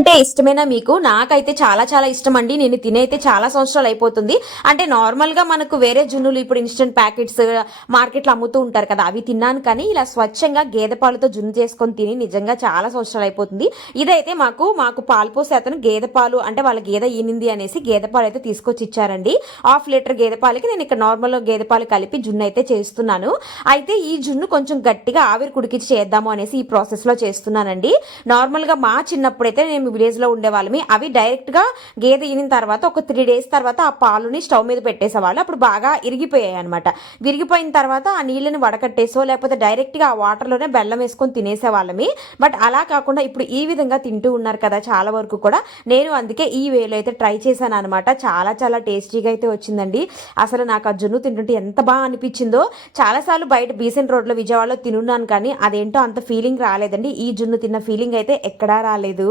అంటే ఇష్టమేనా మీకు? నాకైతే చాలా చాలా ఇష్టం అండి నేను తినైతే చాలా సంవత్సరాలు అయిపోతుంది. అంటే నార్మల్గా మనకు వేరే జున్నులు ఇప్పుడు ఇన్స్టెంట్ ప్యాకెట్స్ మార్కెట్లో అమ్ముతూ ఉంటారు కదా అవి తిన్నాను కానీ ఇలా స్వచ్ఛంగా గేదె పాలతో జున్ను చేసుకొని తిని నిజంగా చాలా సంవత్సరాలు అయిపోతుంది. ఇదైతే మాకు మాకు పాలు పోసే అతను గేదె పాలు అంటే వాళ్ళ గేదె ఈనింది అనేసి గేదె పాలు అయితే తీసుకొచ్చి ఇచ్చారండి. హాఫ్ లీటర్ గేదె పాలకి నేను ఇక్కడ నార్మల్ గేదె పాలు కలిపి జున్ను అయితే చేస్తున్నాను. అయితే ఈ జున్ను కొంచెం గట్టిగా ఆవిరి కుడికిచ్చి చేద్దాము అనేసి ఈ ప్రాసెస్లో చేస్తున్నానండి. నార్మల్గా మా చిన్నప్పుడైతే మేము విలేజ్లో ఉండేవాళ్ళమి. అవి డైరెక్ట్గా గేదె ఈనిన తర్వాత ఒక త్రీ డేస్ తర్వాత ఆ పాలుని స్టవ్ మీద పెట్టేసేవాళ్ళు. అప్పుడు బాగా ఇరిగిపోయాయి అనమాట విరిగిపోయిన తర్వాత ఆ నీళ్ళని వడకట్టేసో లేకపోతే డైరెక్ట్గా ఆ వాటర్లోనే బెల్లం వేసుకొని తినేసేవాళ్ళమి. బట్ అలా కాకుండా ఇప్పుడు ఈ విధంగా తింటూ ఉన్నారు కదా చాలా వరకు కూడా. నేను అందుకే ఈ వేలో అయితే ట్రై చేశాను అనమాట చాలా చాలా టేస్టీగా అయితే వచ్చిందండి. అసలు నాకు ఆ జున్ను తింటుంటే ఎంత బాగా అనిపించిందో. చాలాసార్లు బయట బీసెంట్ రోడ్లో విజయవాడలో తినున్నాను కానీ అదేంటో అంత ఫీలింగ్ రాలేదండి. ఈ జున్ను తిన్న ఫీలింగ్ అయితే ఎక్కడా రాలేదు.